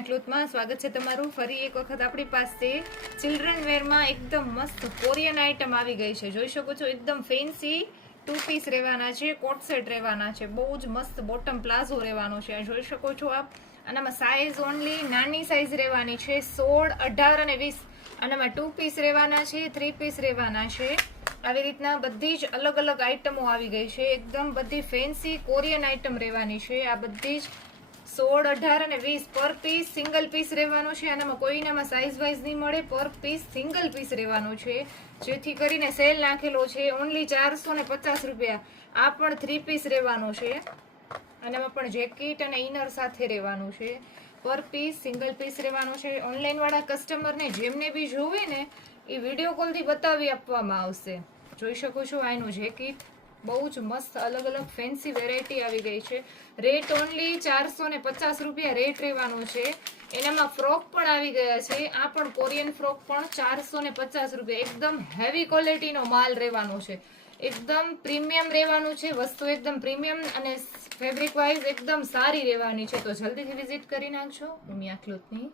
ઉમિયા ક્લોથમાં સ્વાગત છે તમારું ફરી એક વખત આપણી પાસે ચિલ્ડ્રન વેરમાં એકદમ મસ્ત કોરિયન આઇટમ આવી ગઈ છે. જોઈ શકો છો એકદમ ફેન્સી 2 પીસ રહેવાના છે, કોટ સેટ રહેવાના છે, બહુ જ મસ્ત બોટમ પ્લાઝો રહેવાનો છે. જોઈ શકો છો આપ. આનામાં સાઇઝ ઓનલી નાની સાઇઝ રહેવાની છે 16, 18 અને 20. આનામાં 2 પીસ રહેવાના છે, 3 પીસ રહેવાના છે. આવી રીતના બધી જ અલગ અલગ આઇટમો આવી ગઈ છે. એકદમ બધી ફેન્સી કોરિયન આઇટમ રહેવાની છે. આ બધી જ 16, 18 અને 20 પર પીસ સિંગલ પીસ રહેવાનું છે. આનામાં કોઈનામાં સાઇઝ વાઇઝ નહીં મળે, પર પીસ સિંગલ પીસ રહેવાનું છે. જેથી કરીને સેલ નાખેલો છે ઓનલી 450 રૂપિયા. આ પણ 3 પીસ રહેવાનું છે. આનામાં પણ જેકેટ અને ઇનર સાથે રહેવાનું છે. પર પીસ સિંગલ પીસ રહેવાનું છે. ઓનલાઈન વાળા કસ્ટમરને જેમને બી જોવે ને એ વિડીયો કોલથી બતાવી આપવામાં આવશે. જોઈ શકો છો આ એનું જેકેટ, બહુ જ મસ્ત અલગ અલગ ફેન્સી વેરાયટી આવી ગઈ છે. રેટ ઓનલી 450 રૂપિયા રેટ રહેવાનું છે. એનામાં ફ્રોક પણ આવી ગયા છે. આ પણ કોરિયન ફ્રોક પણ 450 રૂપિયા. એકદમ હેવી ક્વોલિટીનો માલ રહેવાનો છે. એકદમ પ્રીમિયમ રહેવાનું છે. વસ્તુ એકદમ પ્રીમિયમ અને ફેબ્રિક વાઇઝ એકદમ સારી રહેવાની છે. તો જલ્દીથી વિઝિટ કરી નાખજો ઉમિયા ક્લોથની.